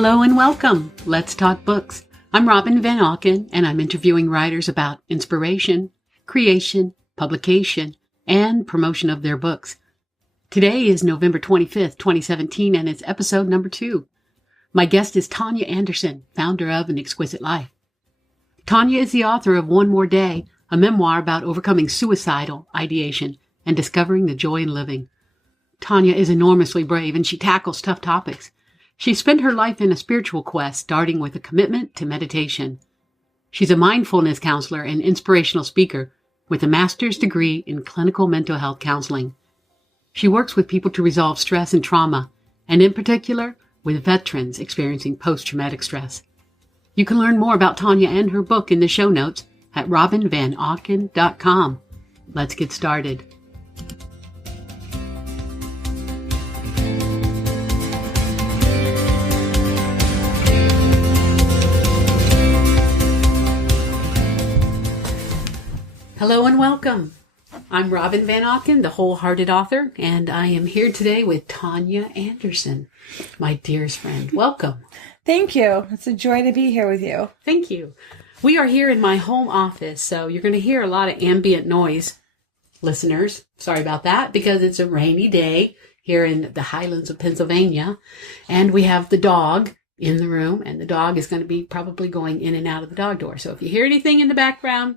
Hello and welcome. Let's talk books. I'm Robin Van Auken, and I'm interviewing writers about inspiration, creation, publication, and promotion of their books. Today is November 25th, 2017, and it's episode number 2. My guest is Tonya Anderson, founder of An Exquisite Life. Tonya is the author of One More Day, a memoir about overcoming suicidal ideation and discovering the joy in living. Tonya is enormously brave, and she tackles tough topics. She spent her life in a spiritual quest, starting with a commitment to meditation. She's a mindfulness counselor and inspirational speaker with a master's degree in clinical mental health counseling. She works with people to resolve stress and trauma, and in particular, with veterans experiencing post-traumatic stress. You can learn more about Tonya and her book in the show notes at robinvanauken.com. Let's get started. Hello and welcome. I'm Robin Van Auken, the wholehearted author, and I am here today with Tonya Anderson, my dearest friend. Welcome. Thank you. It's a joy to be here with you. Thank you. We are here in my home office, so you're going to hear a lot of ambient noise, listeners. Sorry about that, because it's a rainy day here in the highlands of Pennsylvania, and we have the dog in the room, and the dog is going to be probably going in and out of the dog door. So if you hear anything in the background,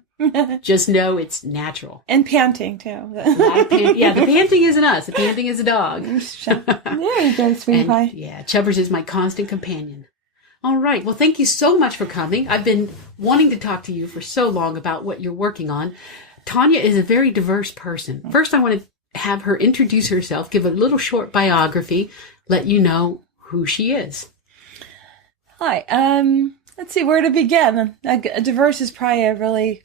just know it's natural. And panting, too. Yeah, the panting isn't us. The panting is a dog. There you go, sweet pie. Yeah, Chubbers is my constant companion. All right. Well, thank you so much for coming. I've been wanting to talk to you for so long about what you're working on. Tonya is a very diverse person. First, I want to have her introduce herself, give a little short biography, let you know who she is. Hi. Let's see where to begin. Diverse is probably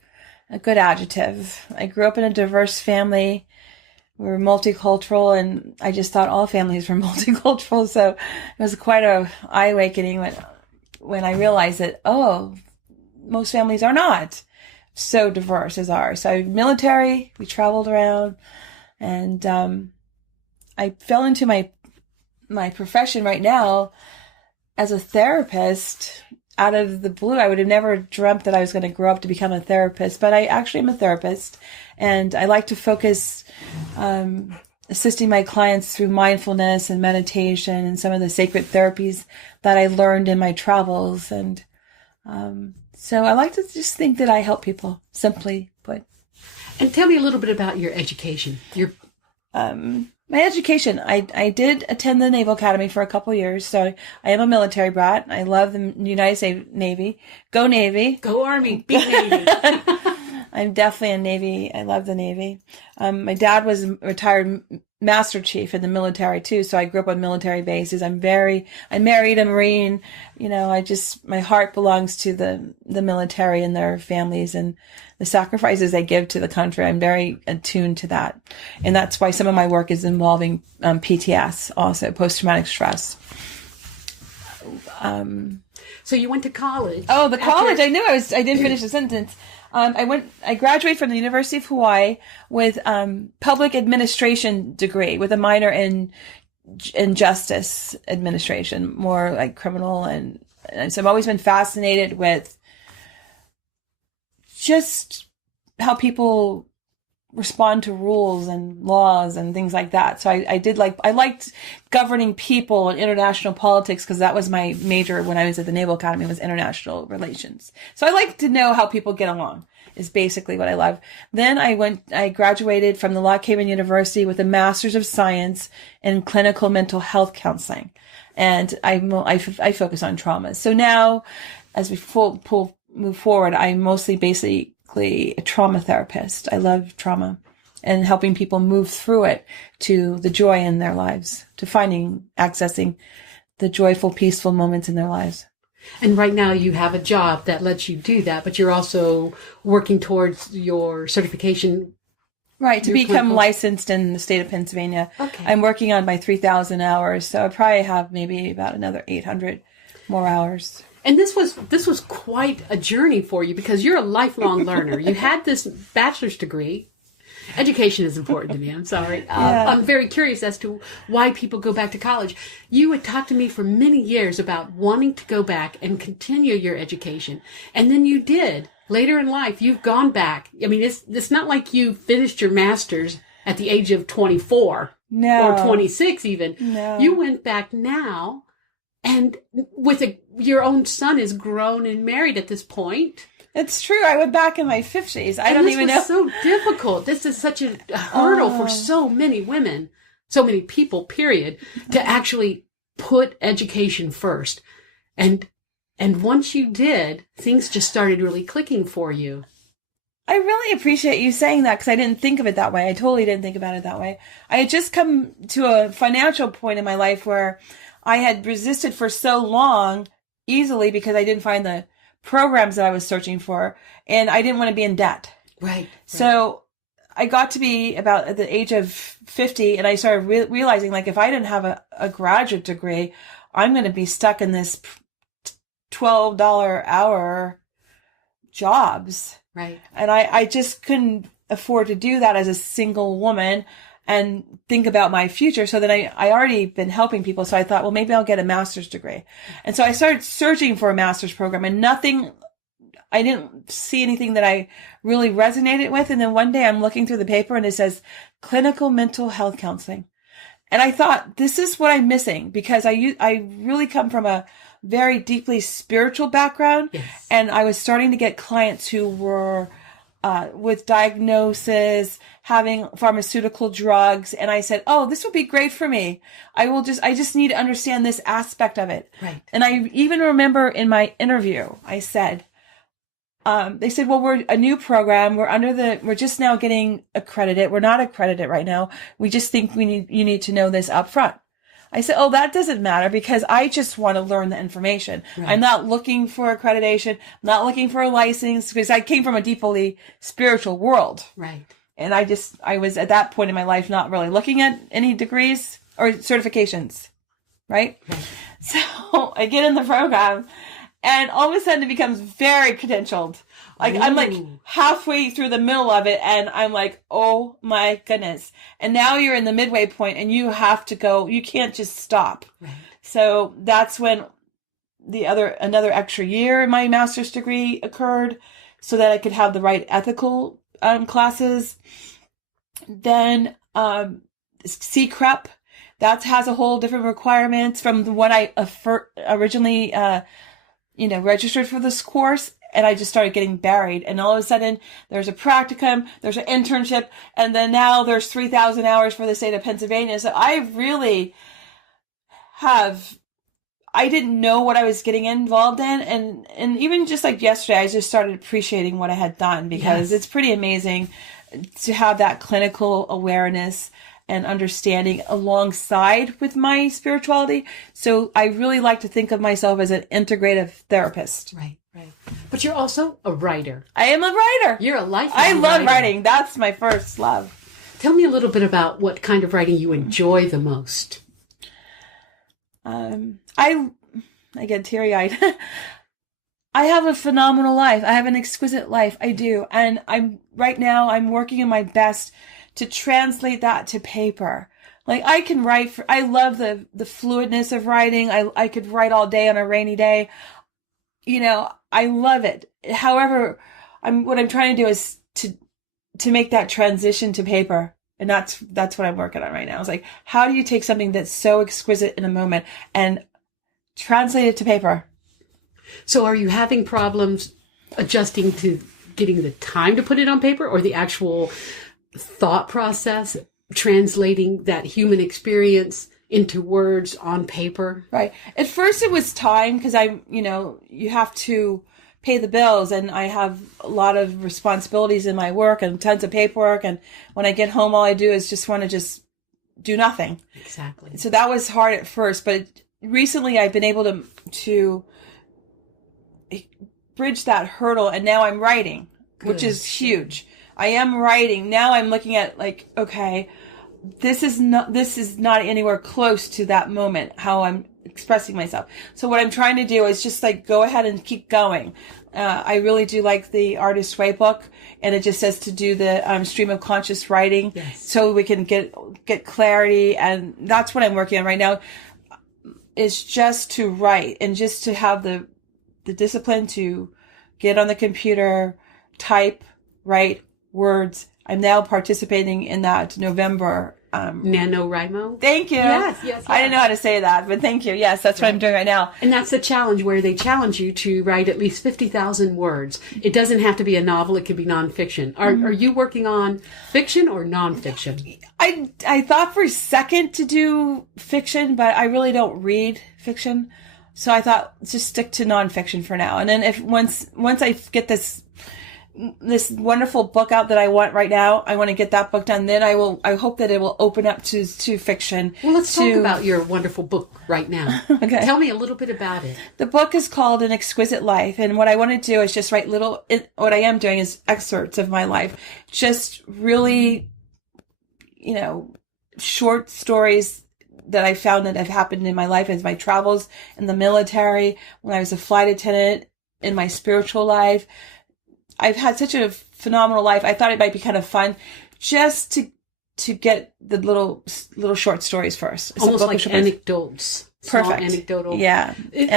a good adjective. I grew up in a diverse family. We were multicultural, and I just thought all families were multicultural. So it was quite a eye-awakening when I realized that, most families are not so diverse as ours. So military, we traveled around, and I fell into my profession right now as a therapist. Out of the blue, I would have never dreamt that I was going to grow up to become a therapist, but I actually am a therapist, and I like to focus assisting my clients through mindfulness and meditation and some of the sacred therapies that I learned in my travels. And so I like to just think that I help people, simply put. And tell me a little bit about your education. My education, I did attend the Naval Academy for a couple of years, so I am a military brat. I love the United States Navy. Go Navy. Go Army. Be Navy. I'm definitely a Navy. I love the Navy. My dad was a retired Master Chief in the military too, so I grew up on military bases. I married a Marine. You know, my heart belongs to the military and their families and the sacrifices they give to the country. I'm very attuned to that. And that's why some of my work is involving PTS, also post-traumatic stress. So you went to college. Oh, the college. I knew I didn't finish the sentence. I graduated from the University of Hawaii with public administration degree with a minor in justice administration, more like criminal. And so I've always been fascinated with just how people respond to rules and laws and things like that. So I liked governing people and international politics, because that was my major when I was at the Naval Academy, was international relations. So I like to know how people get along, is basically what I love. Then I graduated from the Lock Haven University with a Master's of Science in clinical mental health counseling. And I focus on trauma. So now, as we move forward, I'm mostly basically a trauma therapist. I love trauma and helping people move through it to the joy in their lives, to accessing the joyful, peaceful moments in their lives. And right now you have a job that lets you do that, but you're also working towards your certification. Right, to become licensed in the state of Pennsylvania. Okay. I'm working on my 3,000 hours, so I probably have maybe about another 800 more hours. And this was quite a journey for you, because you're a lifelong learner. You had this bachelor's degree, Education is important to me. I'm sorry. Yeah. I'm very curious as to why people go back to college. You had talked to me for many years about wanting to go back and continue your education. And then you did. Later in life, you've gone back. I mean, it's not like you finished your master's at the age of 24 or 26 even. No. You went back now, and your own son is grown and married at this point. It's true. I went back in my 50s. I don't even know. This was so difficult. This is such a hurdle for so many women, so many people, period, to actually put education first. And once you did, things just started really clicking for you. I really appreciate you saying that because I didn't think of it that way. I totally didn't think about it that way. I had just come to a financial point in my life where I had resisted for so long easily because I didn't find the programs that I was searching for, and I didn't want to be in debt. Right. So I got to be about at the age of 50, and I started realizing, like, if I didn't have a graduate degree, I'm going to be stuck in this $12 hour jobs. Right. And I just couldn't afford to do that as a single woman and think about my future. So then I already been helping people. So I thought, well, maybe I'll get a master's degree. And so I started searching for a master's program, and I didn't see anything that I really resonated with. And then one day I'm looking through the paper and it says clinical mental health counseling. And I thought, this is what I'm missing, because I really come from a very deeply spiritual background. Yes. And I was starting to get clients who were with diagnosis, having pharmaceutical drugs. And I said, oh, this would be great for me. I just need to understand this aspect of it. Right. And I even remember in my interview, I said, they said, well, we're a new program. We're just now getting accredited. We're not accredited right now. We just think you need to know this up front. I said, oh, that doesn't matter, because I just want to learn the information. Right. I'm not looking for accreditation. I'm not looking for a license, because I came from a deeply spiritual world. Right. And I was at that point in my life not really looking at any degrees or certifications. Right. So I get in the program, and all of a sudden it becomes very credentialed. Like, I'm like halfway through the middle of it, and I'm like, oh my goodness. And now you're in the midway point, and you have to go, you can't just stop. Right. So that's when another extra year in my master's degree occurred, so that I could have the right ethical classes. Then CCREP, that has a whole different requirements from the one I originally registered for this course. And I just started getting buried. And all of a sudden, there's a practicum, there's an internship, and then now there's 3,000 hours for the state of Pennsylvania. So I really I didn't know what I was getting involved in. And even just like yesterday, I just started appreciating what I had done, because It's pretty amazing to have that clinical awareness and understanding alongside with my spirituality. So I really like to think of myself as an integrative therapist. Right. Right. But you're also a writer. I am a writer. You're a lifelong I love writer. writing. That's my first love. Tell me a little bit about what kind of writing you enjoy the most. I get teary-eyed. I have a phenomenal life. I have an exquisite life. I do. And I'm working in my best to translate that to paper. Like, I can write I love the fluidness of writing. I could write all day on a rainy day. I love it. However, what I'm trying to do is to make that transition to paper. And that's what I'm working on right now. It's like, how do you take something that's so exquisite in a moment and translate it to paper? So are you having problems adjusting to getting the time to put it on paper, or the actual thought process, translating that human experience into words on paper? Right. At first it was time, because you have to pay the bills, and I have a lot of responsibilities in my work and tons of paperwork. And when I get home, all I do is just want to do nothing. Exactly. So that was hard at first, but recently I've been able to bridge that hurdle, and now I'm writing, which is huge. I am writing. Now I'm looking at, okay, this is not anywhere close to that moment, how I'm expressing myself. So what I'm trying to do is just like go ahead and keep going. I really do like the Artist's Way book, and it just says to do the stream of conscious writing, so we can get clarity, and that's what I'm working on right now. Is just to write and just to have the discipline to get on the computer, type, write words. I'm now participating in that November. NaNoWriMo? Thank you. Yes. I didn't know how to say that, but thank you. Yes, that's what I'm doing right now. And that's the challenge where they challenge you to write at least 50,000 words. It doesn't have to be a novel. It could be nonfiction. Are you working on fiction or nonfiction? I thought for a second to do fiction, but I really don't read fiction. So I thought just stick to nonfiction for now. And then if once I get this wonderful book out that I want right now, I want to get that book done. Then I hope that it will open up to fiction. Well, let's talk about your wonderful book right now. Okay. Tell me a little bit about it. The book is called An Exquisite Life. And what I want to do is just write what I am doing is excerpts of my life. Just really, short stories that I found that have happened in my life as my travels in the military, when I was a flight attendant, in my spiritual life. I've had such a phenomenal life. I thought it might be kind of fun just to get the little short stories first. It's almost like anecdotes. Perfect. Anecdotal. Yeah.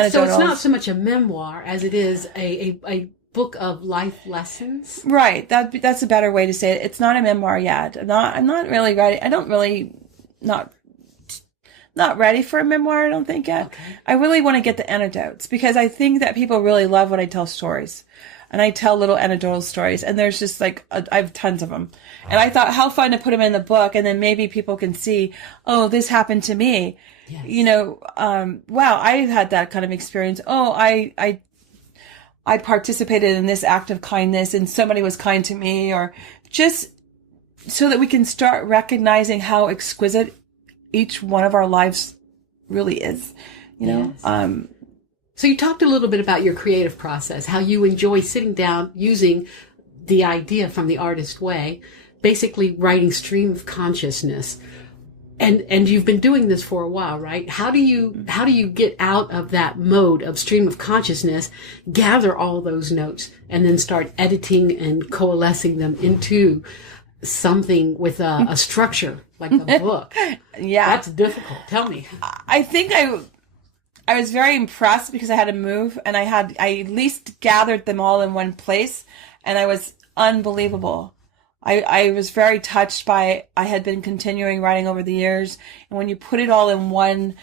So it's not so much a memoir as it is a book of life lessons. Right. That's a better way to say it. It's not a memoir yet. I'm not really ready. I don't really not ready for a memoir, I don't think yet. Okay. I really want to get the anecdotes because I think that people really love when I tell stories. And I tell little anecdotal stories, and there's just I have tons of them. And I thought, how fun to put them in the book, and then maybe people can see, oh, this happened to me. Yes. Wow, I had that kind of experience. Oh, I participated in this act of kindness, and somebody was kind to me, or just so that we can start recognizing how exquisite each one of our lives really is. Yes. So you talked a little bit about your creative process, how you enjoy sitting down using the idea from the Artist's Way, basically writing stream of consciousness. And you've been doing this for a while, right? How do you get out of that mode of stream of consciousness, gather all those notes, and then start editing and coalescing them into something with a structure, like a book? Yeah. That's difficult. Tell me. I think I was very impressed because I had to move, and I at least gathered them all in one place, and I was unbelievable. I was very touched by, I had been continuing writing over the years, and when you put it all in one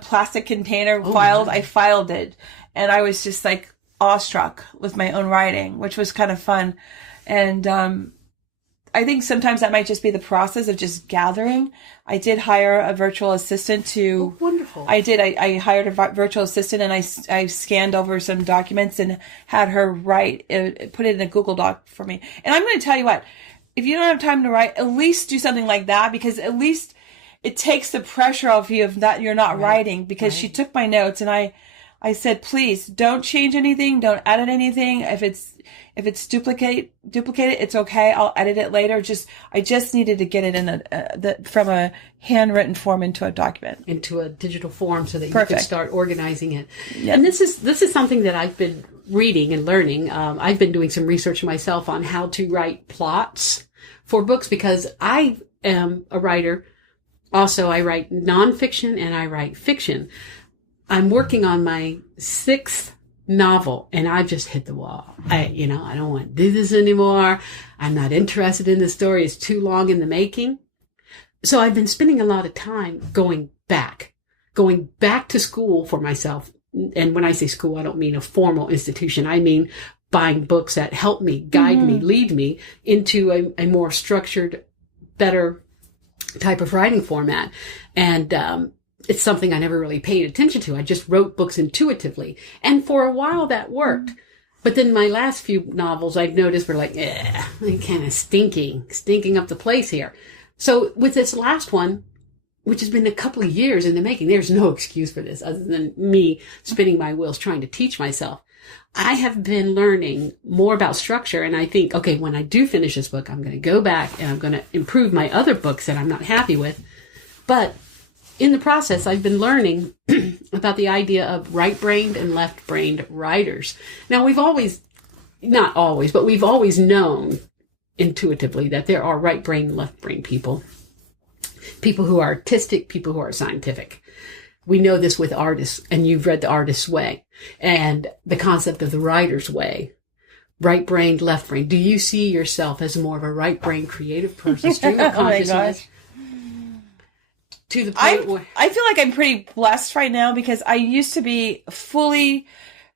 plastic container I filed it, and I was just awestruck with my own writing, which was kind of fun. And I think sometimes that might just be the process of just gathering. I did hire a virtual assistant to... Oh, wonderful. I did. I hired a virtual assistant, and I scanned over some documents and had her put it in a Google Doc for me. And I'm going to tell you what, if you don't have time to write, at least do something like that, because at least it takes the pressure off you of that you're not writing, because she took my notes, and I said, please don't change anything. Don't edit anything. If it's duplicated, it's okay. I'll edit it later. I just needed to get it from a handwritten form into a document, into a digital form, so that you Perfect. could start organizing it. Yep. And this is something that I've been reading and learning. I've been doing some research myself on how to write plots for books, because I am a writer. Also, I write nonfiction and I write fiction. I'm working on my 6th novel, and I've just hit the wall. I don't want to do this anymore. I'm not interested in the story. It's too long in the making. So I've been spending a lot of time going back to school for myself. And when I say school, I don't mean a formal institution. I mean buying books that help me, guide me, lead me into a more structured, better type of writing format. And, it's something I never really paid attention to. I just wrote books intuitively. And for a while that worked. But then my last few novels I've noticed were they're kind of stinking up the place here. So with this last one, which has been a couple of years in the making, there's no excuse for this other than me spinning my wheels trying to teach myself. I have been learning more about structure, and I think, okay, when I do finish this book, I'm going to go back and I'm going to improve my other books that I'm not happy with. But in the process, I've been learning about the idea of right-brained and left-brained writers. Now, we've always, not always, but we've always known intuitively that there are right-brained, left-brained people. People who are artistic, people who are scientific. We know this with artists, and you've read The Artist's Way and the concept of the writer's way. Right-brained, left-brained. Do you see yourself as more of a right-brained creative person, stream of consciousness? To the point where I feel like I'm pretty blessed right now because I used to be fully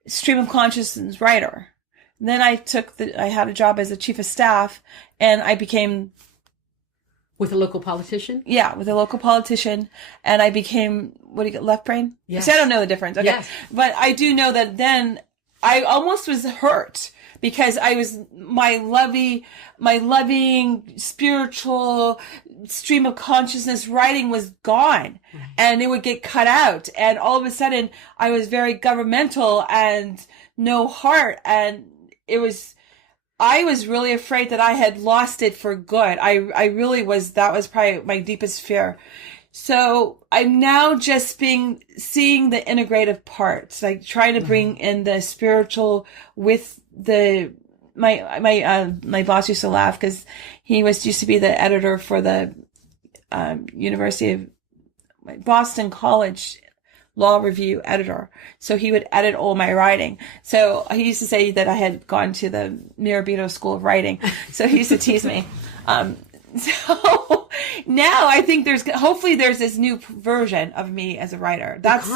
stream of consciousness writer. Then I had a job as a chief of staff, and I became... With a local politician? Yeah, with a local politician. And I became, left brain? Yes. See, I don't know the difference. Okay. Yes. But I do know that then I almost was hurt because I was, my loving spiritual stream of consciousness writing was gone. And it would get cut out. And all of a sudden I was very governmental and no heart. And I was really afraid that I had lost it for good. I really was. That was probably my deepest fear. So I'm now just seeing the integrative parts, like trying to bring in the spiritual with my boss used to laugh because he used to be the editor for the University of Boston College Law Review editor. So he would edit all my writing. So he used to say that I had gone to the Mirabito School of Writing. So he used to tease me. So now I think hopefully there's this new version of me as a writer. That's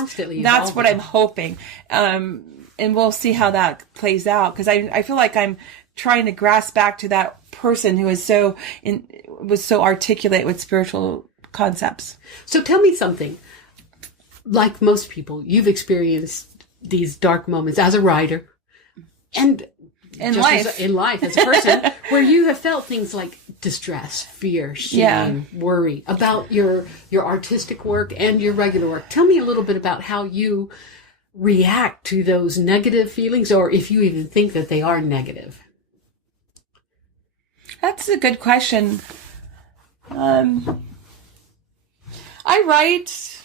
what I'm hoping. And we'll see how that plays out. Cause I feel like I'm trying to grasp back to that person who was so articulate with spiritual concepts. So tell me something. Like most people, you've experienced these dark moments as a writer and in life as a person where you have felt things like distress, fear, shame, worry about your artistic work and your regular work. Tell me a little bit about how you react to those negative feelings, or if you even think that they are negative. That's a good question. I write...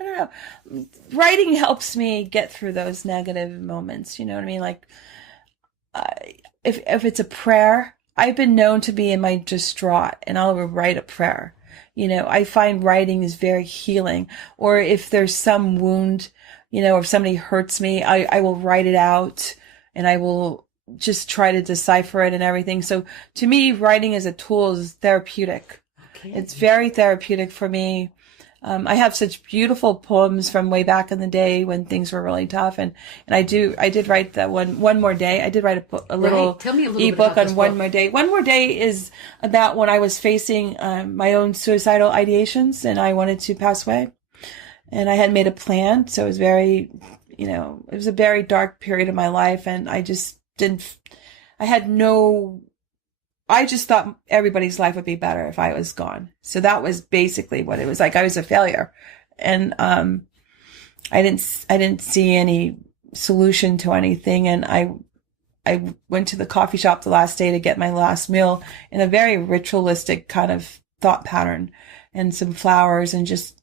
I don't know. Writing helps me get through those negative moments. You know what I mean? Like, if it's a prayer, I've been known to be in my distraught and I'll write a prayer. You know, I find writing is very healing. Or if there's some wound, or if somebody hurts me, I will write it out and I will just try to decipher it and everything. So to me, writing as a tool is therapeutic. Okay. It's very therapeutic for me. I have such beautiful poems from way back in the day when things were really tough, and I did write that one more day. I did write a little ebook on One More Day. One More Day is about when I was facing my own suicidal ideations and I wanted to pass away, and I had made a plan. So it was very, it was a very dark period of my life, and I just I just thought everybody's life would be better if I was gone. So that was basically what it was like. I was a failure. And I didn't see any solution to anything. And I went to the coffee shop the last day to get my last meal in a very ritualistic kind of thought pattern and some flowers and just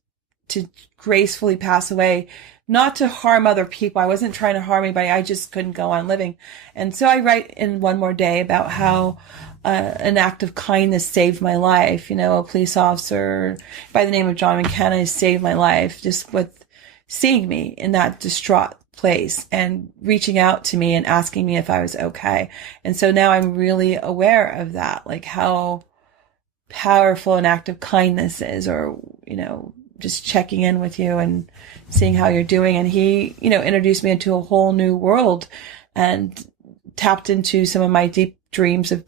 to gracefully pass away, not to harm other people. I wasn't trying to harm anybody. I just couldn't go on living. And so I write in One More Day about how an act of kindness saved my life. A police officer by the name of John McKenna saved my life just with seeing me in that distraught place and reaching out to me and asking me if I was okay. And so now I'm really aware of that, like how powerful an act of kindness is, or, just checking in with you and seeing how you're doing. And he, introduced me into a whole new world and tapped into some of my deep dreams of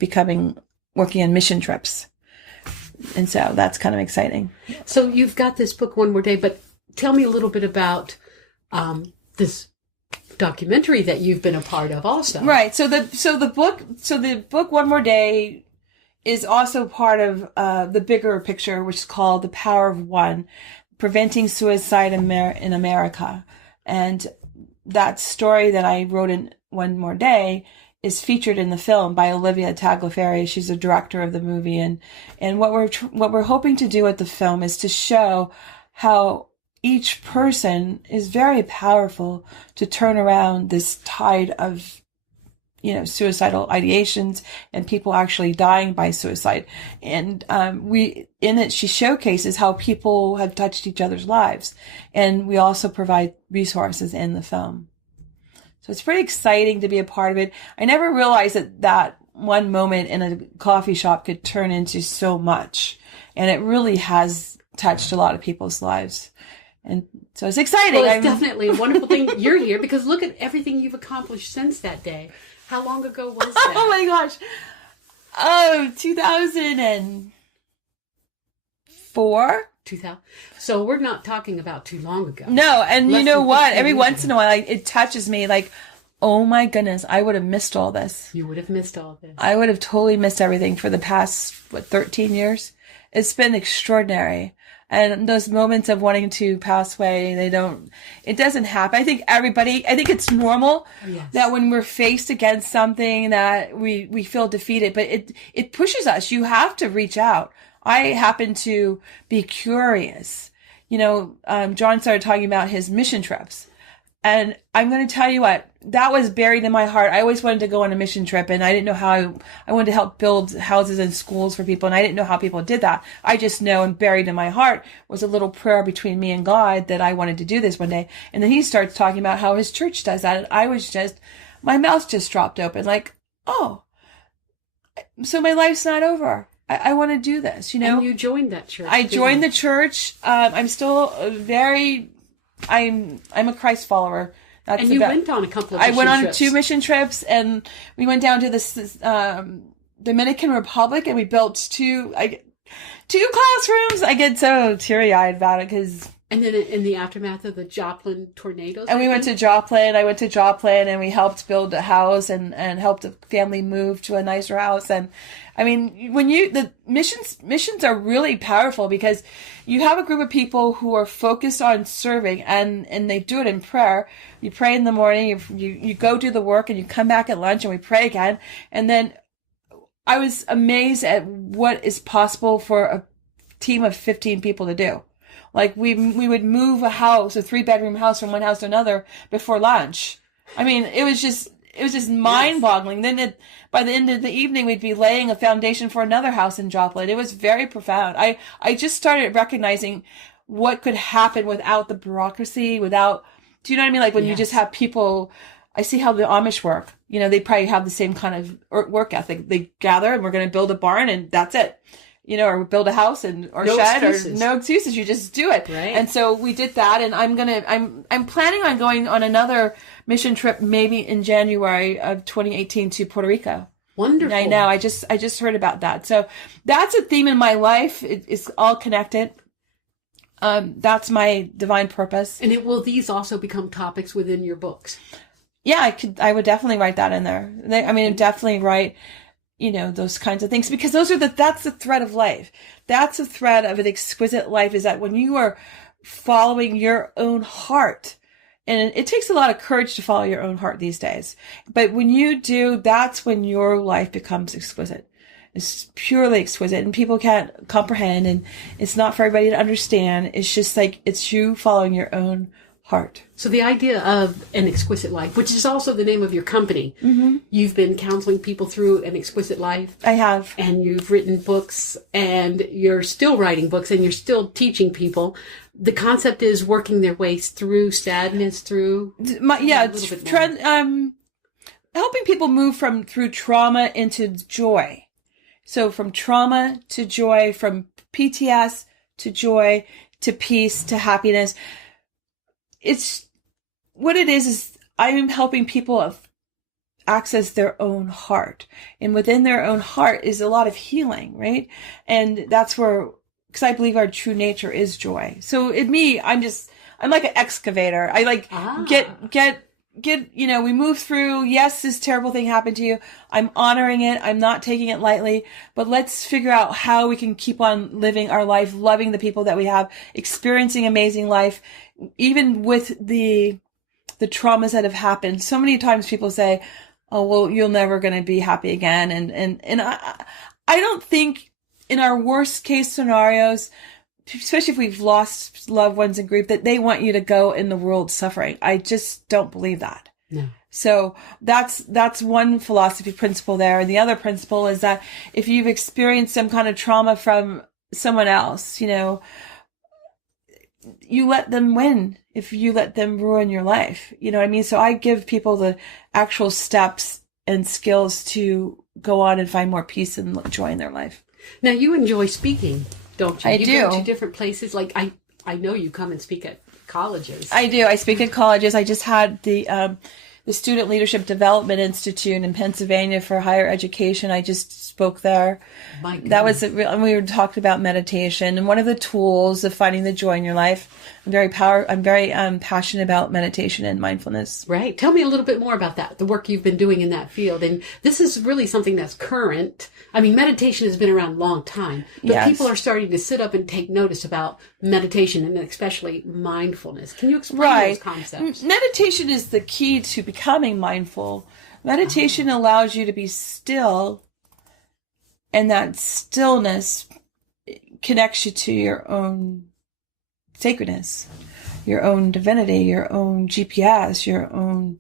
working on mission trips. And so that's kind of exciting. So you've got this book, One More Day, but tell me a little bit about this documentary that you've been a part of also. Right. So the book One More Day is also part of the bigger picture, which is called The Power of One, Preventing Suicide in America. And that story that I wrote in One More Day is featured in the film by Olivia Tagliaferri. She's the director of the movie. And what we're hoping to do with the film is to show how each person is very powerful to turn around this tide of, suicidal ideations and people actually dying by suicide. And she showcases how people have touched each other's lives. And we also provide resources in the film. So it's pretty exciting to be a part of it. I never realized that one moment in a coffee shop could turn into so much. And it really has touched a lot of people's lives. And so it's exciting. Well, it's definitely a wonderful thing you're here, because look at everything you've accomplished since that day. How long ago was that? Oh my gosh. Oh, 2004? 2000. So we're not talking about too long ago. No, and you know what? Every once in a while, it touches me like, oh my goodness, I would have missed all this. You would have missed all this. I would have totally missed everything for the past, 13 years? It's been extraordinary. And those moments of wanting to pass away, it doesn't happen. I think it's normal that when we're faced against something that we feel defeated, but it pushes us. You have to reach out. I happen to be curious. John started talking about his mission trips. And I'm going to tell you what, that was buried in my heart. I always wanted to go on a mission trip, and I didn't know how. I wanted to help build houses and schools for people, and I didn't know how people did that. I just know, and buried in my heart was a little prayer between me and God that I wanted to do this one day. And then he starts talking about how his church does that, and I was my mouth just dropped open, like, oh, so my life's not over. I want to do this, And you joined that church. I joined the church. I'm still I'm a Christ follower. And you went on a couple of mission trips. I went on 2 mission trips, and we went down to this Dominican Republic, and we built 2 classrooms. I get so teary-eyed about it because... And then in the aftermath of the Joplin tornadoes? And we went to Joplin. I went to Joplin, and we helped build a house and helped a family move to a nicer house. And I mean, the missions are really powerful because you have a group of people who are focused on serving, and they do it in prayer. You pray in the morning, you go do the work, and you come back at lunch, and we pray again. And then I was amazed at what is possible for a team of 15 people to do. Like we would move a 3-bedroom house from one house to another before lunch. I mean, it was just mind-boggling. Then by the end of the evening, we'd be laying a foundation for another house in Joplin. It was very profound. I just started recognizing what could happen without the bureaucracy, do you know what I mean? Like when you just have people, I see how the Amish work. They probably have the same kind of work ethic. They gather, and we're going to build a barn, and that's it. Or build a house or no shed excuses. Or no excuses. You just do it. Right. And so we did that, and I'm planning on going on another mission trip maybe in January of 2018 to Puerto Rico. Wonderful. I know. I just heard about that. So that's a theme in my life. It's all connected. That's my divine purpose. And will these also become topics within your books? Yeah, I would definitely write that in there. Definitely write, those kinds of things, because that's the thread of life. That's the thread of an exquisite life, is that when you are following your own heart, and it takes a lot of courage to follow your own heart these days, but when you do, that's when your life becomes exquisite. It's purely exquisite, and people can't comprehend, and it's not for everybody to understand. It's just like, it's you following your own heart. So the idea of An Exquisite Life, which is also the name of your company, you've been counseling people through An Exquisite Life. I have. And you've written books, and you're still writing books, and you're still teaching people. The concept is working their way through sadness, through... helping people move through trauma into joy. So from trauma to joy, from PTS to joy, to peace, to happiness. It's what it is I'm helping people access their own heart, and within their own heart is a lot of healing, right? And that's because I believe our true nature is joy. So I'm like an excavator. I we move through. Yes, this terrible thing happened to you. I'm honoring it. I'm not taking it lightly, but let's figure out how we can keep on living our life, loving the people that we have, experiencing amazing life, even with the traumas that have happened. So many times people say, oh, well, you're never going to be happy again. And I don't think in our worst case scenarios, especially if we've lost loved ones in grief, that they want you to go in the world suffering. I just don't believe that. No. So that's one philosophy principle there. And the other principle is that if you've experienced some kind of trauma from someone else, you know, you let them win if you let them ruin your life. You know what I mean? So I give people the actual steps and skills to go on and find more peace and joy in their life. Now, you enjoy speaking, don't you? I you do. Go to different places. Like, I know you come and speak at colleges. I do. I speak at colleges. I just had the Student Leadership Development Institute in Pennsylvania for higher education. I just spoke there. My goodness. That was, and we were talking about meditation and one of the tools of finding the joy in your life. I'm very passionate about meditation and mindfulness. Right. Tell me a little bit more about that, the work you've been doing in that field. And this is really something that's current. I mean, meditation has been around a long time, but Yes. people are starting to sit up and take notice about meditation and especially mindfulness. Can you explain those concepts? Meditation is the key to becoming mindful. Meditation allows you to be still, and that stillness connects you to your own sacredness, your own divinity, your own GPS, your own,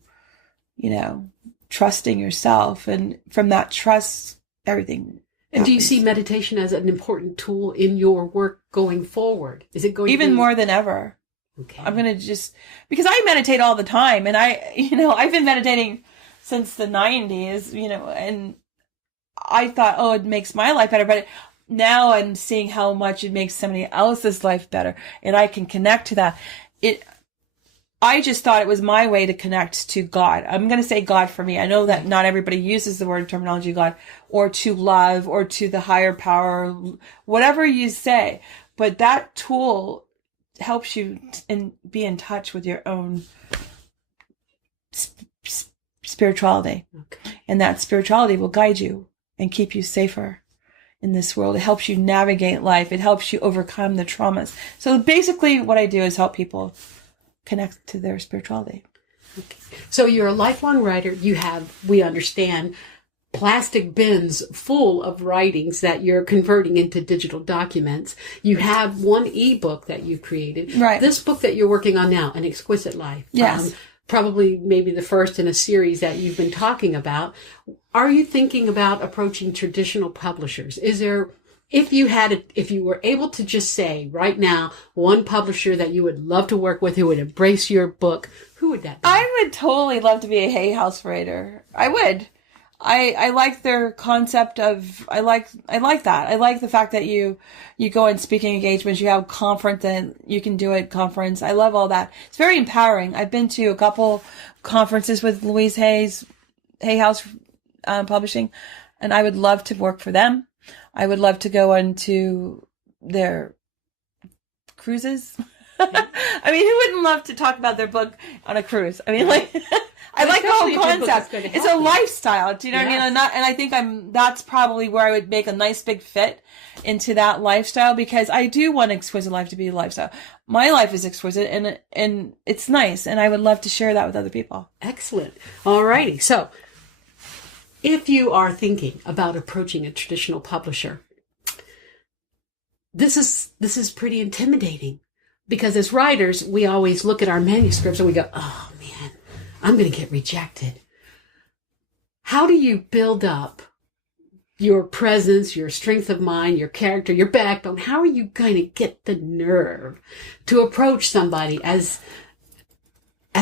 you know, trusting yourself. And from that trust, everything. And do you see meditation as an important tool in your work going forward? Is it going even more than ever? Okay. I'm going to just, because I meditate all the time, and I've been meditating since the 90s, you know, and I thought, oh, it makes my life better, but now I'm seeing how much it makes somebody else's life better, and I can connect to that. I just thought it was my way to connect to God. I'm going to say God for me. I know that not everybody uses the word terminology God, or to love, or to the higher power, whatever you say. But that tool helps you be in touch with your own spirituality. Okay. And that spirituality will guide you and keep you safer in this world. It helps you navigate life. It helps you overcome the traumas. So basically what I do is help people connect to their spirituality. Okay. So you're a lifelong writer. You have, we understand, plastic bins full of writings that you're converting into digital documents. You have one ebook that you've created. Right. This book that you're working on now, An Exquisite Life. Yes. Probably maybe the first in a series that you've been talking about. Are you thinking about approaching traditional publishers? Is there, if you were able to just say right now, one publisher that you would love to work with who would embrace your book, who would that be? I would totally love to be a Hay House writer. I would. I like their concept of, I like that. I like the fact that you go in speaking engagements, you have conference and you can do it conference. I love all that. It's very empowering. I've been to a couple conferences with Louise Hay House Publishing, and I would love to work for them. I would love to go into their cruises. I mean, who wouldn't love to talk about their book on a cruise? I mean, like, I like the whole concept. It's a lifestyle. Do you know what I mean? And I think that's probably where I would make a nice big fit into that lifestyle, because I do want Exquisite Life to be a lifestyle. My life is exquisite and it's nice, and I would love to share that with other people. Excellent. All righty. So if you are thinking about approaching a traditional publisher, this is pretty intimidating, because as writers, we always look at our manuscripts and we go, oh man, I'm going to get rejected. How do you build up your presence, your strength of mind, your character, your backbone? How are you going to get the nerve to approach somebody as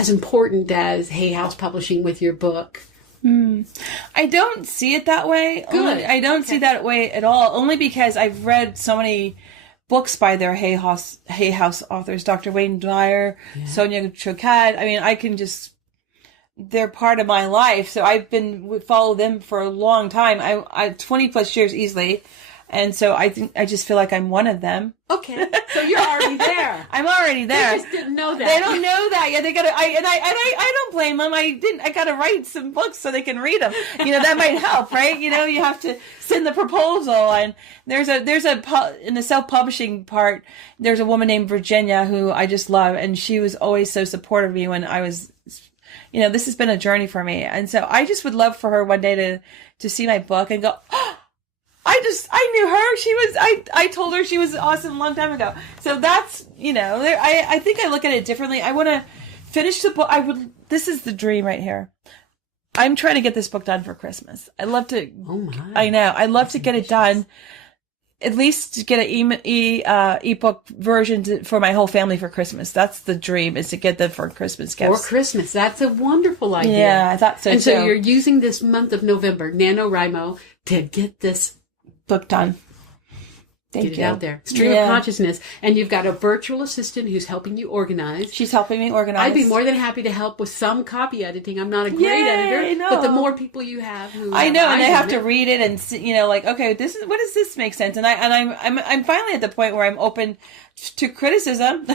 important as Hay House Publishing with your book? I don't see it that way. Good. I don't see that way at all, only because I've read so many books by their Hay House authors, Dr. Wayne Dyer, Sonia Choquette. I mean, they're part of my life. So I've been follow them for a long time. I 20 plus years easily. And so I just feel like I'm one of them. Okay. So you're already there. I'm already there. They just didn't know that. They don't know that yet. They gotta, I don't blame them. I gotta write some books so they can read them. You know, that might help, right? You know, you have to send the proposal, and in the self-publishing part, there's a woman named Virginia who I just love, and she was always so supportive of me when I was, you know, this has been a journey for me. And so I just would love for her one day to see my book and go, oh, I knew her. I told her she was awesome a long time ago. So that's, I think I look at it differently. I want to finish the book. This is the dream right here. I'm trying to get this book done for Christmas. I'd love to. Oh my! I know. I'd love to get it done. At least to get an ebook version for my whole family for Christmas. That's the dream, is to get them for Christmas gifts. For Christmas. That's a wonderful idea. Yeah, I thought so and too. And so you're using this month of November, NaNoWriMo, to get this book done. Thank you. Get it out there. Stream of consciousness. And you've got a virtual assistant who's helping you organize. She's helping me organize. I'd be more than happy to help with some copy editing. I'm not a great editor, but the more people you have who I know, and I have to read it and see, like, okay, what does this make sense? And I'm finally at the point where I'm open to criticism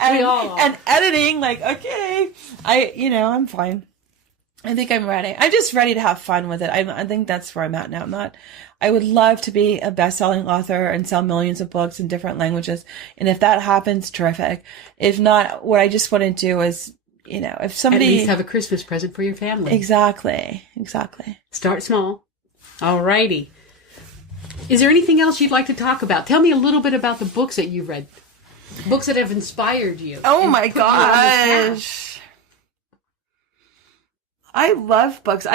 and editing. Like, okay, I'm fine. I think I'm ready. I'm just ready to have fun with it. I think that's where I'm at now. I would love to be a best-selling author and sell millions of books in different languages. And if that happens, terrific. If not, what I just want to do is, if somebody... At least have a Christmas present for your family. Exactly. Start small. Alrighty. Is there anything else you'd like to talk about? Tell me a little bit about the books that you've read. Books that have inspired you. Oh my gosh. I love books.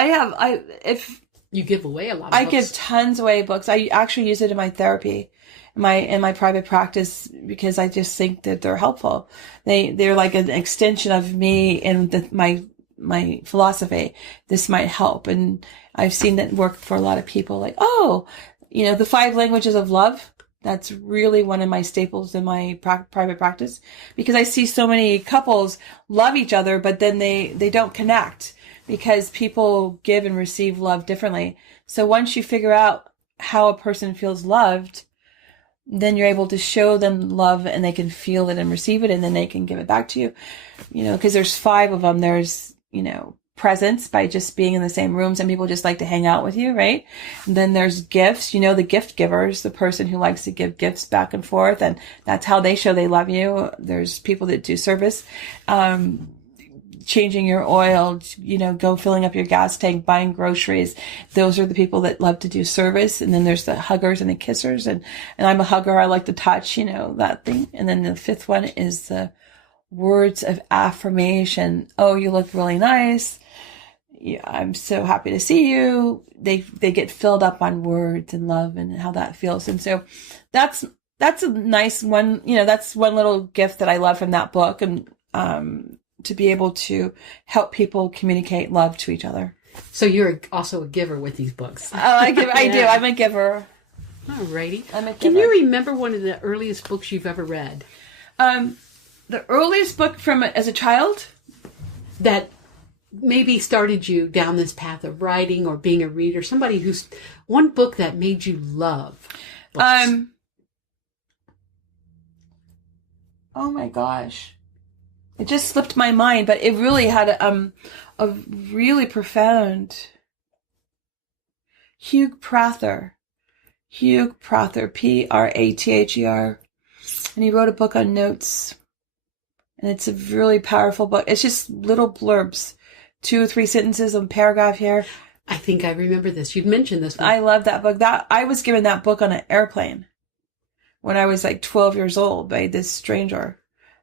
You give away a lot of books. I books. give tons away books. I actually use it in my therapy, in my private practice, because I just think that they're helpful. They're like an extension of me and my philosophy. This might help. And I've seen that work for a lot of people. Like, the 5 languages of love. That's really one of my staples in my private practice, because I see so many couples love each other, but then they don't connect, because people give and receive love differently. So once you figure out how a person feels loved, then you're able to show them love and they can feel it and receive it, and then they can give it back to you. Because there's 5 of them. There's, presence, by just being in the same room. Some people just like to hang out with you, right? And then there's gifts, the gift givers, the person who likes to give gifts back and forth, and that's how they show they love you. There's people that do service. Changing your oil, go filling up your gas tank, buying groceries. Those are the people that love to do service. And then there's the huggers and the kissers. And I'm a hugger. I like to touch, that thing. And then the 5th one is the words of affirmation. Oh, you look really nice. Yeah, I'm so happy to see you. They get filled up on words and love and how that feels. And so that's a nice one. That's one little gift that I love from that book. And, to be able to help people communicate love to each other. So you're also a giver with these books. Oh, I do. I'm a giver. Alrighty. I'm a giver. Can you remember one of the earliest books you've ever read? The earliest book from as a child? That maybe started you down this path of writing or being a reader. One book that made you love books. Oh my gosh. It just slipped my mind, but it really had a really profound... Hugh Prather, Prather, and he wrote a book on notes, and it's a really powerful book. It's just little blurbs, 2 or 3 sentences, a paragraph here. I think I remember this. You'd mentioned this one. I love that book. I was given that book on an airplane when I was like 12 years old by this stranger.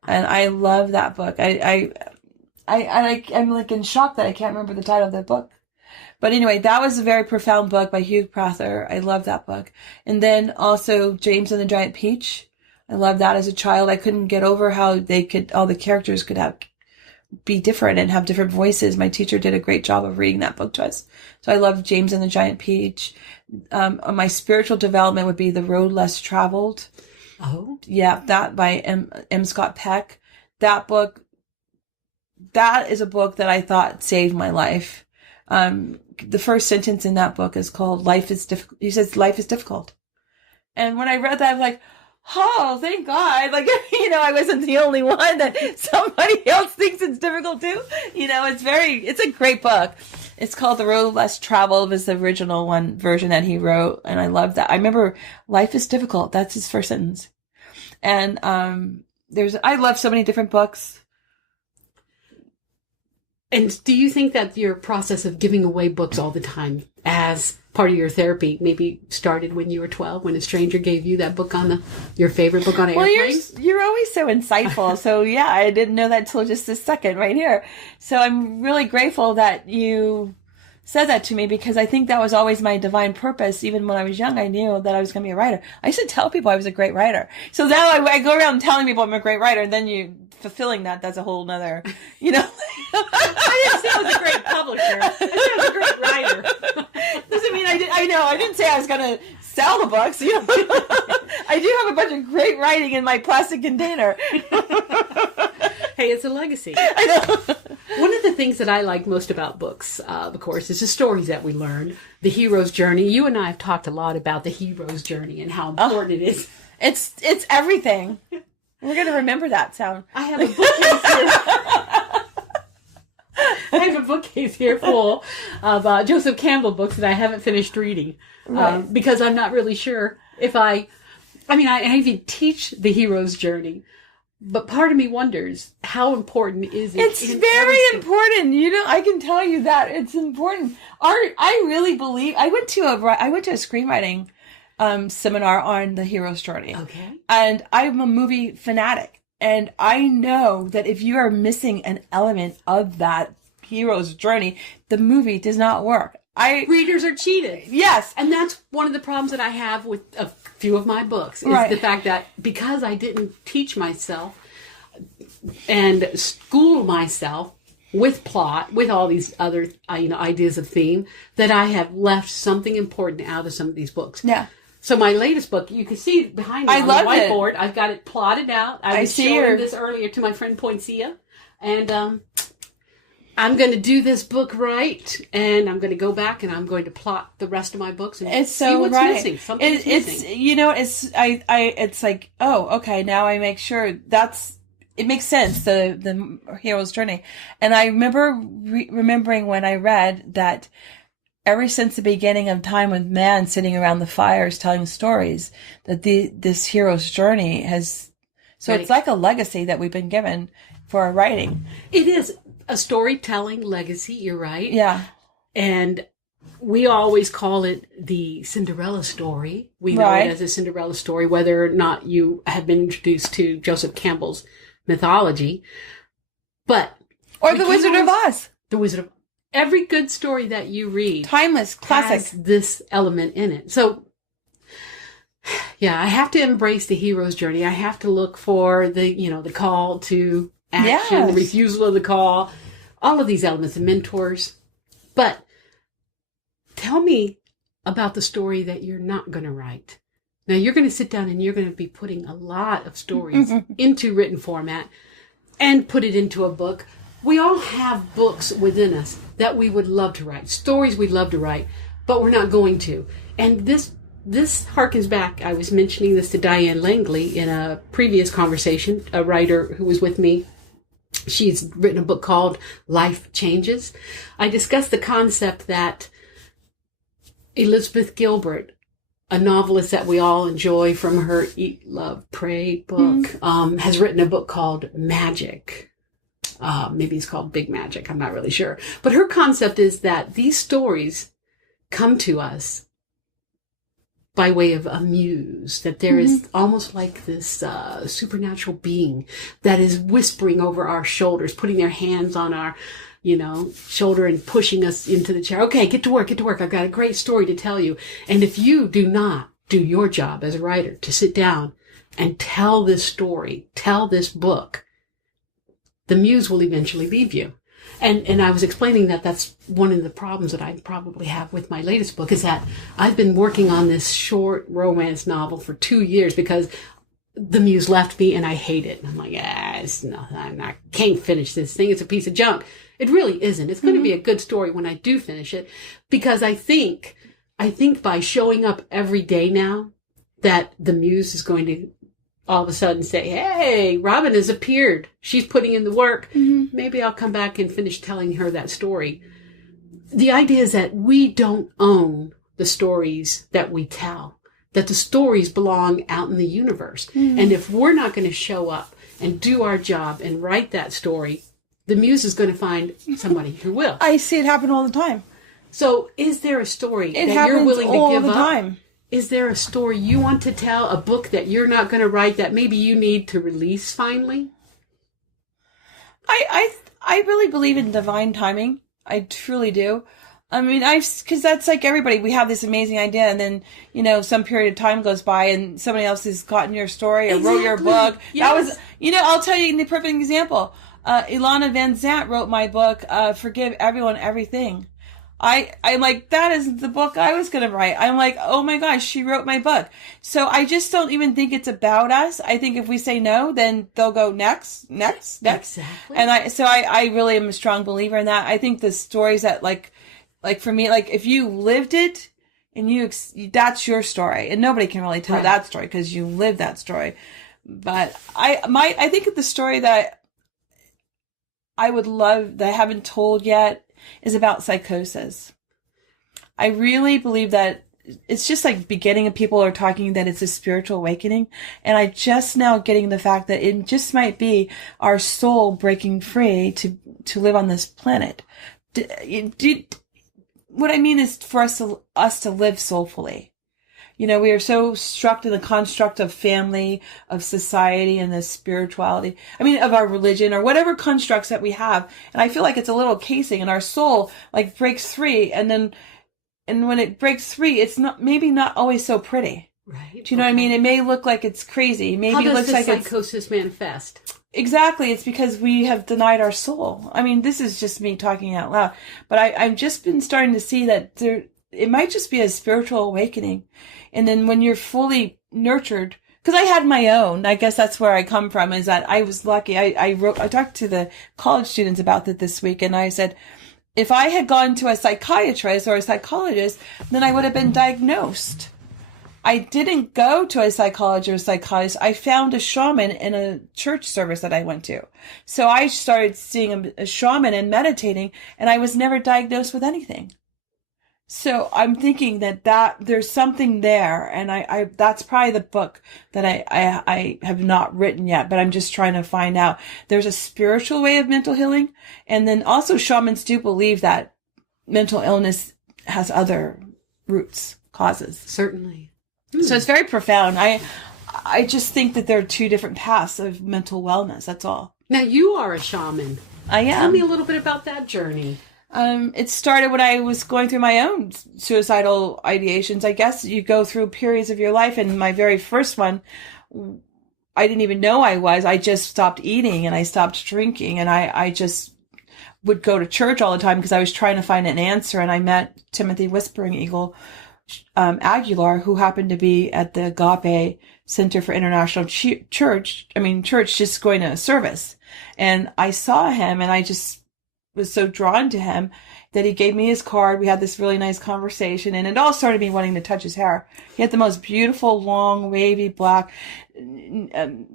And I love that book. I'm like in shock that I can't remember the title of that book. But anyway, that was a very profound book by Hugh Prather. I love that book. And then also James and the Giant Peach. I loved that as a child. I couldn't get over how all the characters could be different and have different voices. My teacher did a great job of reading that book to us. So I love James and the Giant Peach. My spiritual development would be The Road Less Traveled. Oh, yeah, that by M. Scott Peck. That book, that is a book that I thought saved my life. The first sentence in that book is called "Life is difficult." He says, "Life is difficult," and when I read that, I'm like, "Oh, thank God!" Like, I wasn't the only one that somebody else thinks it's difficult too. It's a great book. It's called The Road Less Traveled. Was the original version that he wrote, and I love that. I remember "Life is difficult." That's his first sentence. And I love so many different books. And do you think that your process of giving away books all the time as part of your therapy maybe started when you were 12, when a stranger gave you that book your favorite book on an airplane? You're always so insightful. So yeah, I didn't know that till just a second right here. So I'm really grateful that you said that to me, because I think that was always my divine purpose. Even when I was young, I knew that I was going to be a writer. I used to tell people I was a great writer. So now I go around telling people I'm a great writer, and then fulfilling that's a whole nother, I didn't say I was a great publisher. I said I was a great writer. Doesn't mean I didn't say I was going to sell the books. I do have a bunch of great writing in my plastic container. Hey, it's a legacy. I know. One of the things that I like most about books, of course, is the stories that we learn, the hero's journey. You and I have talked a lot about the hero's journey and how important it is. It's everything. We're going to remember that sound. I have a bookcase here. I have a bookcase here full of Joseph Campbell books that I haven't finished reading, because I'm not really sure if I even teach the hero's journey. But part of me wonders, how important is it? It's very important. I can tell you that it's important. I really believe. I went to a screenwriting seminar on the hero's journey. Okay. And I'm a movie fanatic, and I know that if you are missing an element of that hero's journey, the movie does not work. Readers are cheated. Yes. And that's one of the problems that I have with a few of my books, is the fact that because I didn't teach myself and school myself with plot, with all these other ideas of theme, that I have left something important out of some of these books. Yeah. So my latest book, you can see behind me on the whiteboard, I've got it plotted out. I was showing this earlier to my friend Poincia, and I'm going to do this book right, and I'm going to go back and I'm going to plot the rest of my books and see what's missing. Something's missing. It's like, oh, okay, now I make sure it makes sense, the hero's journey. And I remember remembering when I read that ever since the beginning of time, with man sitting around the fires telling stories, that this hero's journey has, it's like a legacy that we've been given for our writing. It is a storytelling legacy, you're right. Yeah. And we always call it the Cinderella story. We know it as a Cinderella story, whether or not you have been introduced to Joseph Campbell's mythology. Or The Wizard of Oz. The Wizard of Oz. Every good story that you read, timeless, classic, has this element in it. So, yeah, I have to embrace the hero's journey. I have to look for the call to action, the refusal of the call, all of these elements, the mentors. But tell me about the story that you're not going to write. Now, you're going to sit down and you're going to be putting a lot of stories into written format and put it into a book. We all have books within us that we would love to write, stories we'd love to write, but we're not going to. And this harkens back. I was mentioning this to Diane Langley in a previous conversation, a writer who was with me. She's written a book called Life Changes. I discussed the concept that Elizabeth Gilbert, a novelist that we all enjoy from her Eat, Love, Pray book, has written a book called Magic. Maybe it's called Big Magic. I'm not really sure. But her concept is that these stories come to us by way of a muse, that there is almost like this supernatural being that is whispering over our shoulders, putting their hands on our, shoulder and pushing us into the chair. Okay, get to work. I've got a great story to tell you. And if you do not do your job as a writer to sit down and tell this story, tell this book, the muse will eventually leave you. And I was explaining that that's one of the problems that I probably have with my latest book, is that I've been working on this short romance novel for 2 years because the muse left me and I hate it. And I'm like, it's nothing. I can't finish this thing. It's a piece of junk. It really isn't. It's going to be a good story when I do finish it, because I think by showing up every day now, that the muse is going to all of a sudden say, hey, Robin has appeared. She's putting in the work. Maybe I'll come back and finish telling her that story. The idea is that we don't own the stories that we tell, that the stories belong out in the universe. And if we're not going to show up and do our job and write that story, the muse is going to find somebody who will. I see it happen all the time. So is there a story It that you're willing to give all the up? time. Is there a story you want to tell, a book that you're not going to write that maybe you need to release finally? I really believe in divine timing. I truly do. I mean, because that's like everybody. We have this amazing idea, and then, some period of time goes by and somebody else has gotten your story or wrote your book. Yes. That was, I'll tell you the perfect example. Ilana Van Zant wrote my book, Forgive Everyone, Everything. I'm like, that is the book I was going to write. I'm like, oh my gosh, she wrote my book. So I just don't even think it's about us. I think if we say no, then they'll go next. Exactly. And I really am a strong believer in that. I think the stories that like for me, like if you lived it and that's your story, and nobody can really tell that story because you lived that story. But I think the story that I would love that I haven't told yet is about psychosis. I really believe that it's just like beginning of people are talking that it's a spiritual awakening. And I just now getting the fact that it just might be our soul breaking free to live on this planet. What I mean is for us to live soulfully. We are so struck in the construct of family, of society, and the spirituality. I mean, of our religion or whatever constructs that we have. And I feel like it's a little casing, and our soul like breaks free. And when it breaks free, it's maybe not always so pretty. Right. Do you know what I mean? It may look like it's crazy. Maybe How it looks like psychosis manifest? Exactly. It's because we have denied our soul. I mean, this is just me talking out loud, but I've just been starting to see that it might just be a spiritual awakening. And then when you're fully nurtured, because I had my own, I guess that's where I come from, is that I was lucky. I talked to the college students about that this week, and I said, if I had gone to a psychiatrist or a psychologist, then I would have been diagnosed. I didn't go to a psychologist or a psychiatrist. I found a shaman in a church service that I went to. So I started seeing a shaman and meditating, and I was never diagnosed with anything. So I'm thinking that there's something there, and I that's probably the book that I have not written yet, but I'm just trying to find out. There's a spiritual way of mental healing, and then also shamans do believe that mental illness has other roots, causes. Certainly. So it's very profound. I just think that there are two different paths of mental wellness. That's all. Now you are a shaman. I am. Tell me a little bit about that journey. It started when I was going through my own suicidal ideations. I guess you go through periods of your life, and my very first one, I didn't even know I just stopped eating and I stopped drinking, and I just would go to church all the time because I was trying to find an answer. And I met Timothy Whispering Eagle Aguilar, who happened to be at the Agape Center for International Church, just going to a service. And I saw him, and I just was so drawn to him that he gave me his card. We had this really nice conversation, and it all started me wanting to touch his hair. He had the most beautiful, long, wavy, black,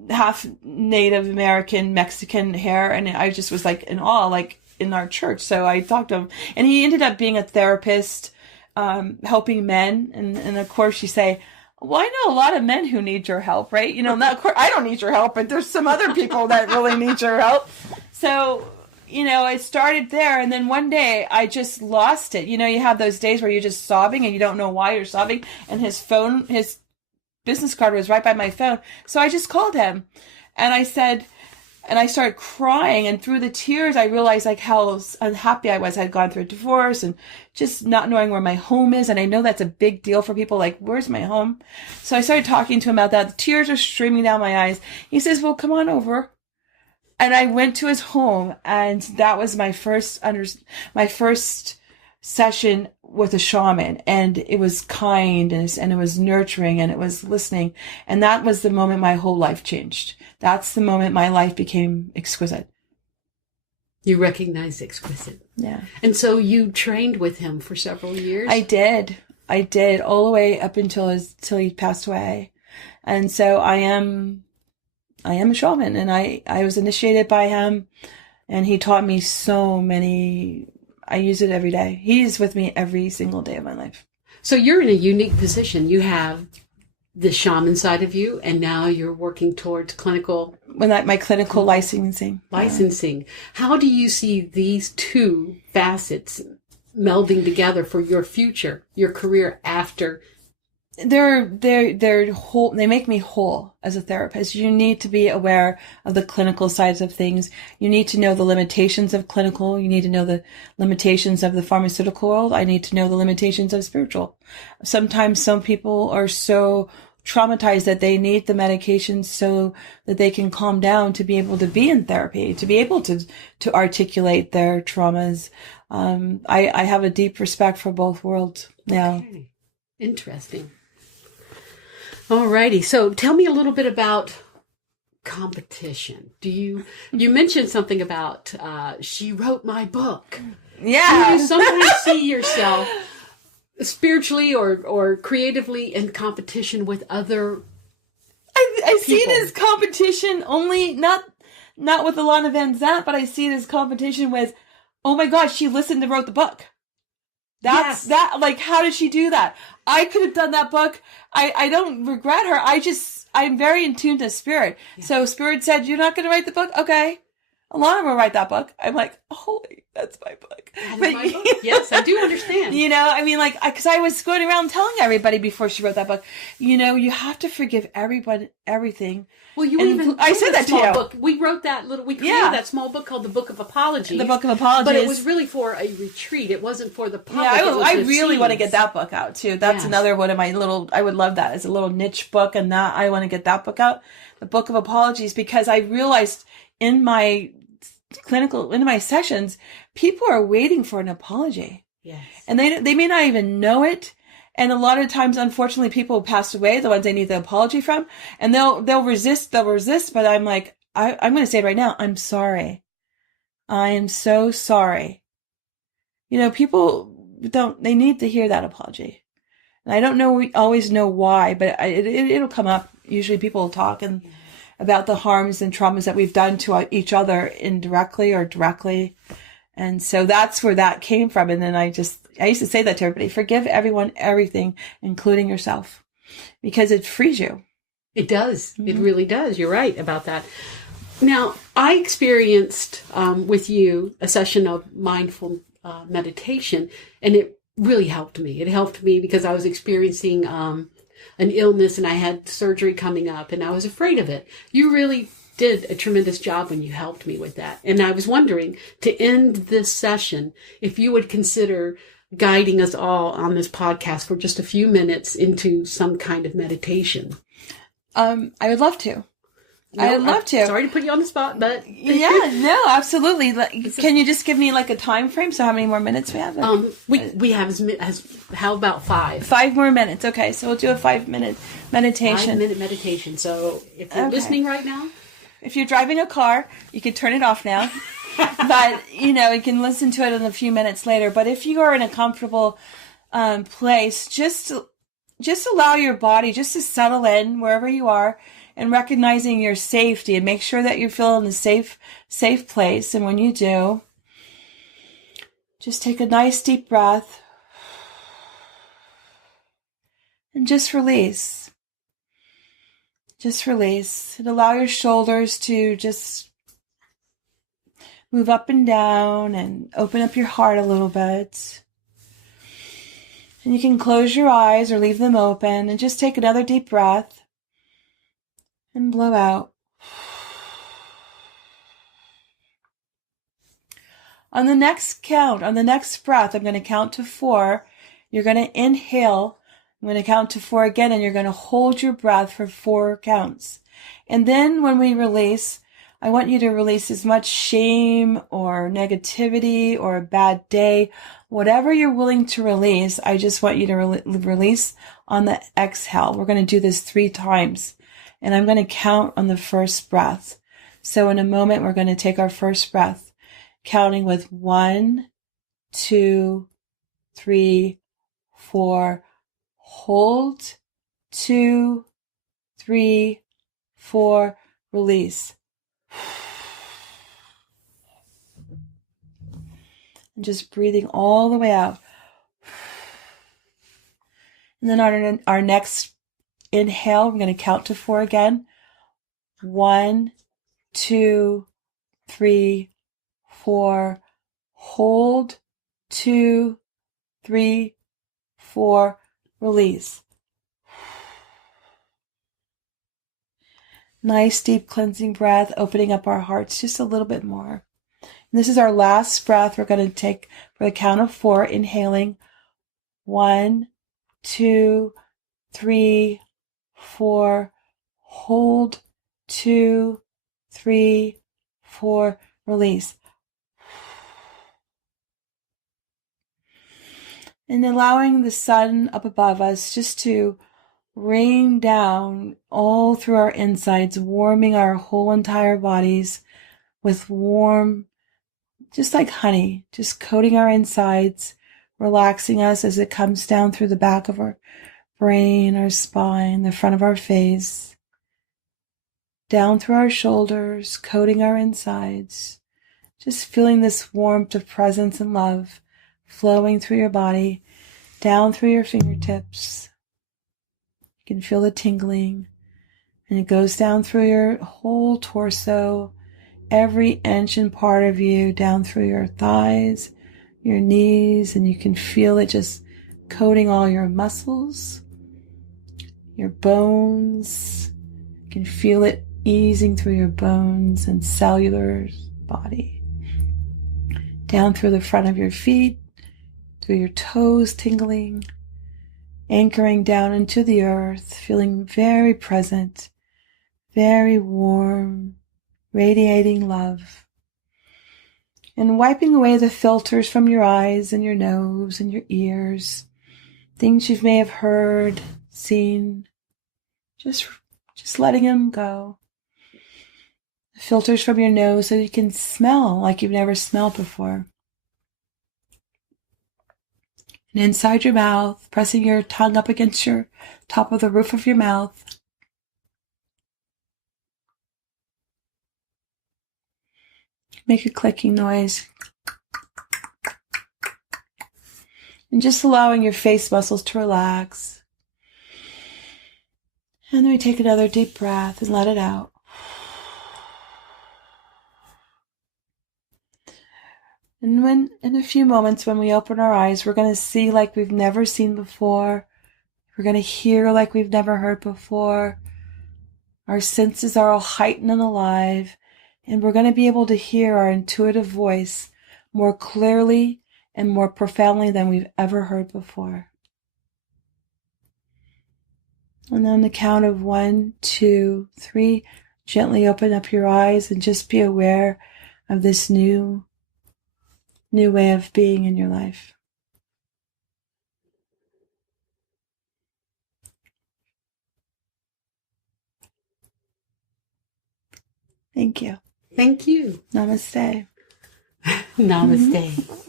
half Native American, Mexican hair. And I just was like in awe, like in our church. So I talked to him, and he ended up being a therapist, helping men. And of course you say, well, I know a lot of men who need your help, right? Of course, I don't need your help, but there's some other people that really need your help. So, it started there, and then one day I just lost it. You have those days where you're just sobbing and you don't know why you're sobbing, and his business card was right by my phone. So I just called him, and I said, and I started crying, and through the tears I realized like how unhappy I was. I'd gone through a divorce and just not knowing where my home is, and I know that's a big deal for people, like, where's my home? So I started talking to him about that. The tears are streaming down my eyes. He says, well, come on over. And I went to his home, and that was my first session with a shaman, and it was kind, and it was nurturing, and it was listening. And that was the moment my whole life changed. That's the moment my life became exquisite. You recognized exquisite. Yeah. And so you trained with him for several years? I did all the way up until he passed away. And so I am a shaman, and I was initiated by him, and he taught me so many. I use it every day. He's with me every single day of my life. So you're in a unique position. You have the shaman side of you, and now you're working towards clinical my clinical licensing. Licensing. How do you see these two facets melding together for your future, your career after? They're whole. They make me whole as a therapist. You need to be aware of the clinical sides of things. You need to know the limitations of clinical. You need to know the limitations of the pharmaceutical world. I need to know the limitations of spiritual. Sometimes some people are so traumatized that they need the medication so that they can calm down to be able to be in therapy, to be able to articulate their traumas. I have a deep respect for both worlds now. Okay. Interesting. Alrighty. So tell me a little bit about competition. You mentioned something about, she wrote my book. Yeah. Do you sometimes see yourself spiritually or creatively in competition with other I see people? it as competition only, not with Alana Van Zant, but I see it as competition with, oh my gosh, she listened and wrote the book. That's that, like, how did she do that? I could have done that book. I don't regret her. I'm very in tune to spirit. Yeah. So spirit said, you're not going to write the book? Okay. Alana will write that book. I'm like, holy, that's my book. My book. Yes, I do understand. You know, I mean, like, because I was going around telling everybody before she wrote that book, you know, you have to forgive everybody, everything. Well, I said that to you. Book. We created that small book called The Book of Apologies. The Book of Apologies. But it was really for a retreat. It wasn't for the public. Yeah, I really want to get that book out, too. That's another one of my I would love that as a little niche book, and that I want to get that book out, The Book of Apologies, because I realized in my sessions, people are waiting for an apology. Yes. And they may not even know it. And a lot of times, unfortunately, people have passed away, the ones they need the apology from, and they'll resist, but I'm like, I'm going to say it right now. I'm sorry. I am so sorry. You know, people they need to hear that apology. And I don't know, we always know why, but it'll come up. Usually people will talk about the harms and traumas that we've done to each other indirectly or directly. And so that's where that came from. And then I used to say that to everybody, forgive everyone, everything, including yourself, because it frees you. It does. Mm-hmm. It really does. You're right about that. Now, I experienced with you a session of mindful meditation, and it really helped me. It helped me because I was experiencing an illness, and I had surgery coming up, and I was afraid of it. You really did a tremendous job when you helped me with that. And I was wondering, to end this session, if you would consider guiding us all on this podcast for just a few minutes into some kind of meditation. I would love to. I would love to. Sorry to put you on the spot, but yeah, no, absolutely. Can you just give me like a time frame? So how many more minutes we have? We have how about 5? 5 more minutes. Okay, so we'll do a 5-minute meditation. 5-minute meditation. So if you're listening right now, if you're driving a car, you can turn it off now. But you can listen to it in a few minutes later. But if you are in a comfortable place, just allow your body just to settle in wherever you are. And recognizing your safety, and make sure that you feel in a safe place. And when you do, just take a nice deep breath and just release. Just release. And allow your shoulders to just move up and down and open up your heart a little bit. And you can close your eyes or leave them open and just take another deep breath. And blow out. On the next breath, I'm going to count to 4. You're going to inhale. I'm going to count to 4 again, and you're going to hold your breath for 4 counts. And then when we release, I want you to release as much shame or negativity or a bad day, whatever you're willing to release. I just want you to release on the exhale. We're going to do this 3 times. And I'm going to count on the first breath. So in a moment, we're going to take our first breath, counting with 1, 2, 3, 4. Hold. 2, 3, 4. Release. And just breathing all the way out. And then our next inhale. We're going to count to 4 again. 1, 2, 3, 4. Hold. 2, 3, 4. Release. Nice deep cleansing breath, opening up our hearts just a little bit more. And this is our last breath we're going to take for the count of 4, inhaling. 1, 2, 3, 4. Hold. 2, 3, 4. Release. And allowing the sun up above us just to rain down all through our insides, warming our whole entire bodies with warm, just like honey, just coating our insides, relaxing us as it comes down through the back of our brain, our spine, the front of our face, down through our shoulders, coating our insides, just feeling this warmth of presence and love flowing through your body, down through your fingertips. You can feel the tingling, and it goes down through your whole torso, every inch and part of you, down through your thighs, your knees, and you can feel it just coating all your muscles, your bones. You can feel it easing through your bones and cellular body, down through the front of your feet, through your toes tingling, anchoring down into the earth, feeling very present, very warm, radiating love. And wiping away the filters from your eyes and your nose and your ears, things you may have heard, seen, just letting them go. The filters from your nose so you can smell like you've never smelled before. And inside your mouth, pressing your tongue up against your top of the roof of your mouth. Make a clicking noise. And just allowing your face muscles to relax. And then we take another deep breath and let it out. And when, in a few moments, when we open our eyes, we're going to see like we've never seen before. We're going to hear like we've never heard before. Our senses are all heightened and alive. And we're going to be able to hear our intuitive voice more clearly and more profoundly than we've ever heard before. And on the count of 1, 2, 3, gently open up your eyes and just be aware of this new way of being in your life. Thank you. Thank you. Namaste. Namaste.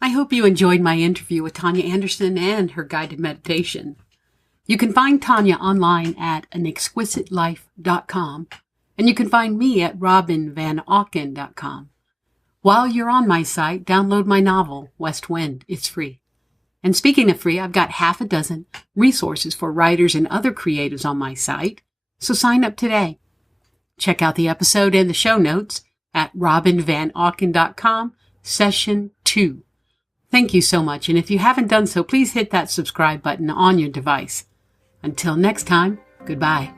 I hope you enjoyed my interview with Tanya Anderson and her guided meditation. You can find Tanya online at anexquisitelife.com, and you can find me at robinvanauken.com. While you're on my site, download my novel, West Wind. It's free. And speaking of free, I've got 6 resources for writers and other creatives on my site, so sign up today. Check out the episode and the show notes at robinvanauken.com, Session 2. Thank you so much, and if you haven't done so, please hit that subscribe button on your device. Until next time, goodbye.